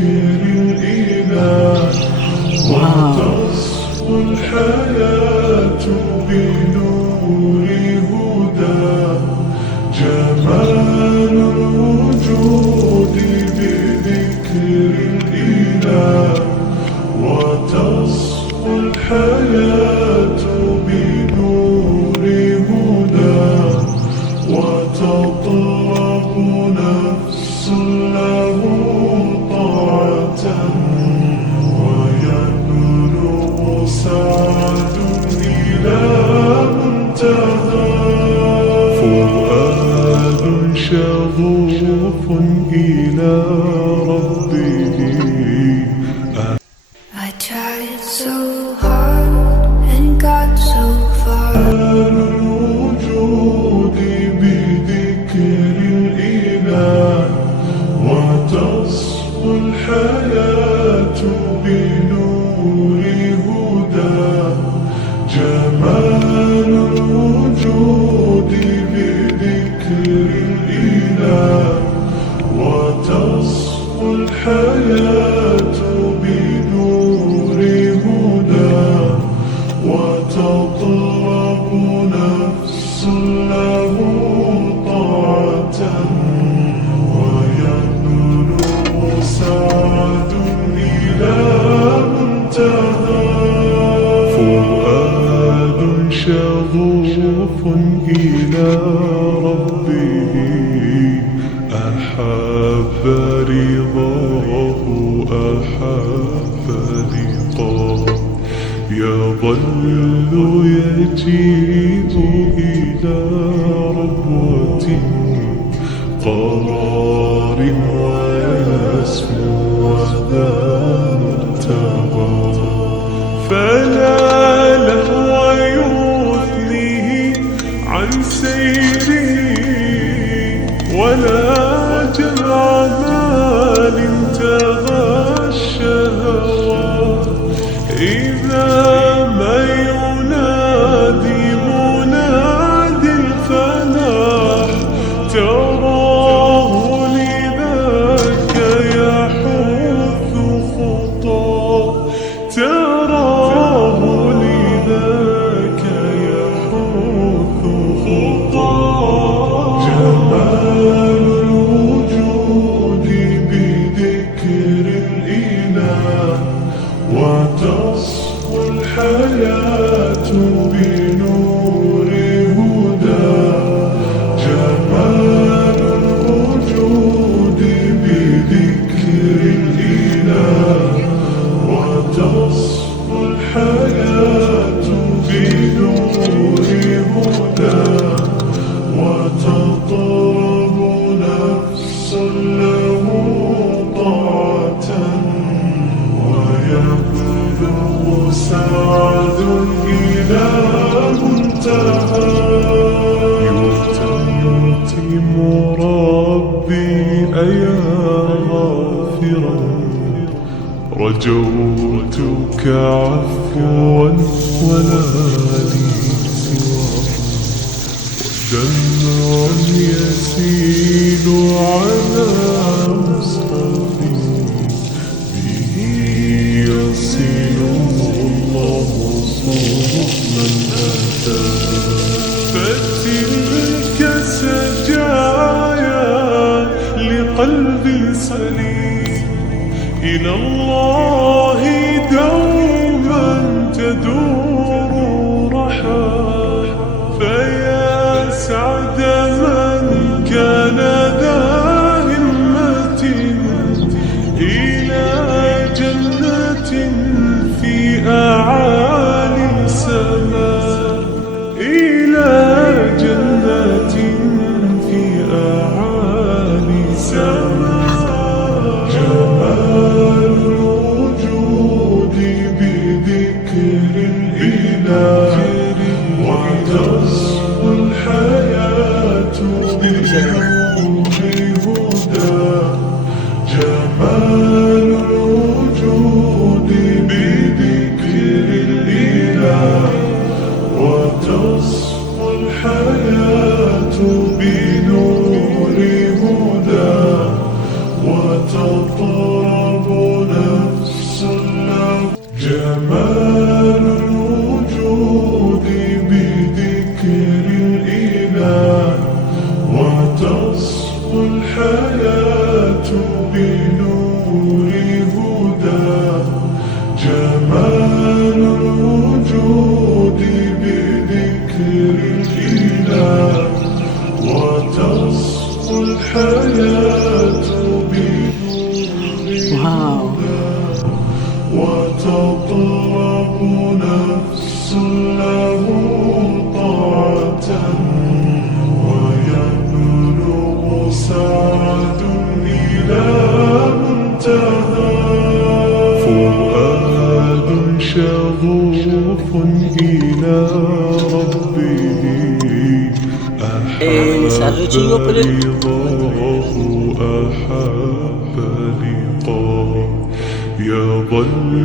الإله وتصفو الحياة بنور هدى جمال الوجود بذكر الإله وتصفو الحياة بنور هدى وتطرب نفس له طاعة ويبلغ سعد إلى منتهى فؤاد شغوف إلى ربه. I tried so hard and got so far. الوجود بذكر الإله وتصفو الحياة بنور هدى جمال الوجود بذكر الإله وتصفو الحياة بنور هدى وتطرب نفس له طاعة ويبلغ سعد إلى منتهى فؤاد شغوف إلى ربه أحب رضاه أحب لقاه يظل يجيب إلى ربوة قرار ويسمو وذا منتهى فلا لهو يثنيه عن سيره ولا جمع مال انتهى الشهوات إذا ما ينادي منادي الفلاح تراه لذاك يحث خطاه تراه لذاك يحث خطاه جمال الوجود بذكر الإله وتصفو الحياة بنور هدى جمال الوجود بذكر الإله وتصفو الحياة بنور هدى وتطرب نفس له طاعة ويبلغ سعد إلى منتهى يتم ربي أيا غافرا رجوتك عفوا ولا لي سواه ودمع يسيل على مصحفي به يصل الله صوت من أتى فتلك سجايا لقلبي سليم إلى الله دوما تدور رحى فيا سعد من كان ذا همة إلى جنة في أعالي السماء إلى جنة في أعالي السماء جمال الوجود بذكر الإله وتصفو الحياة بنور هدى جمال الوجود بذكر الإله وتصفو الحياة بنور هدى وتطرب الحياة واو. وتطلب نفس له طاعة ويبلغ سعد إلى منتهى فؤاد شغوف إلى ربه أحب رضاه أحب لقاه يظل